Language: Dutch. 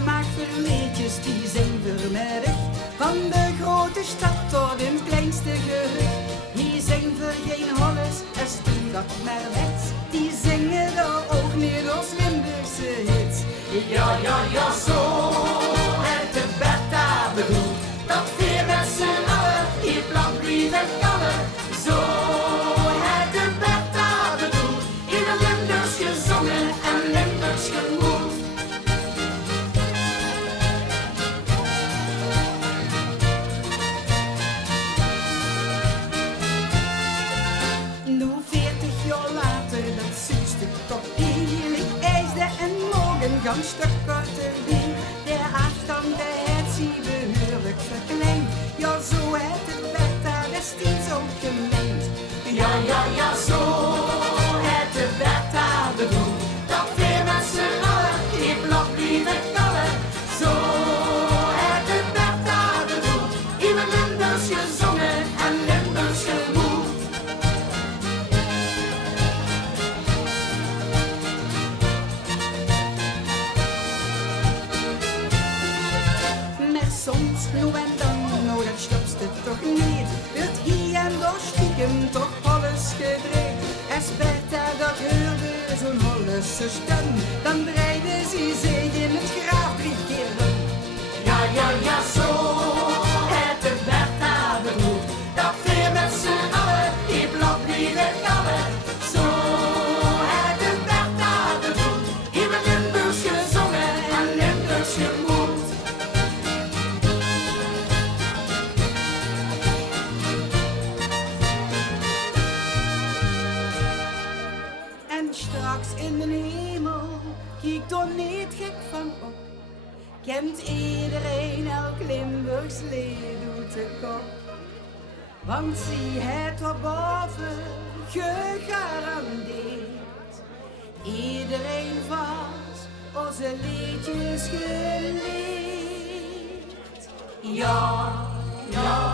smaakverleedjes die zijn vermerkt. Van de grote stad tot in het kleinste gehucht. Die zijn voor geen holles, als toen dat maar werd. Die zingen er ook niet als Limburgse hits. Ja, ja, ja, zo het de Bertha bedoelt. Dat vier met z'n allen, die plan blijven kallen. Zo het de Bertha bedoelt. In een Limburgs gezongen en Limburgs gemoed. Nu 40 jaar later, dat zuurste tot hier. Ik ijsde en morgen gang stuk korter weer. De afstand het zie behoorlijk verkleind. Ja, zo het Bertha destijds ook gemeend. Ja, ja, ja, zo het de Bertha bedoelt. Dat weer met z'n allen, die blok blijven kallen. Zo het de Bertha bedoelt. In een Limburgs gezongen en Limburgs gemoed. Maar soms, nu en dan, nou dat stopt het toch niet. Het hier en daar stiekem toch alles gedreed. Als Bertha dat hoorde, zo'n Hollese stem, dan draaide ze zich in het graf 3 keer om. Ja, ja, ja, zo het de Bertha bedoelt. Dat weer met z'n allen, die blok blijven kallen. Zo het de Bertha bedoelt. In een Limburgs gezongen en Limburgs gemoed. En straks in de hemel, kijk er niet gek van op. Kent iedereen elk Limburgs lied uit de kop. Want zie het erboven gegarandeerd. Iedereen vast onze liedjes geleerd. Ja, ja.